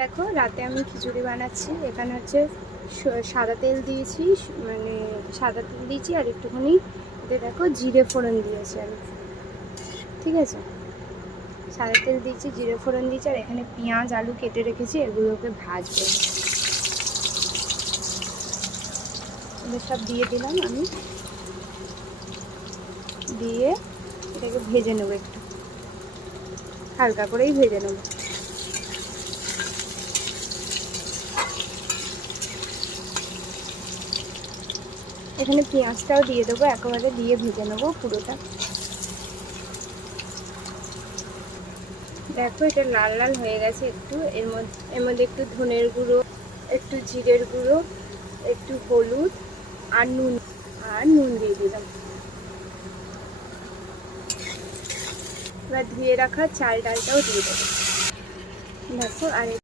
দেখো রাতে আমি খিচুড়ি বানাচ্ছি। এখানে হচ্ছে সাদা তেল দিয়েছি, মানে সাদা তেল দিয়েছি আর একটুখানি এতে দেখো জিরে ফোড়ন দিয়েছি আমি। ঠিক আছে, সাদা তেল দিয়েছি, জিরে ফোড়ন দিয়েছি, আর এখানে পেঁয়াজ আলু কেটে রেখেছি, এগুলোকে ভাজবো। এগুলো সব দিয়ে দিলাম আমি, দিয়ে এটাকে ভেজে নেবো, একটু হালকা করেই ভেজে নেবো। এখানে পেঁয়াজটাও দিয়ে দেবো, একেবারে দিয়ে ভেজে নেবো পুরোটা। দেখো এটা লাল লাল হয়ে গেছে একটু। এর মধ্যে একটু ধনের গুঁড়ো, একটু জিরের গুঁড়ো, একটু হলুদ আর নুন দিয়ে দিলাম। এবার ধুয়ে রাখা চাল ডালটাও দিয়ে দেবো। দেখো আর এই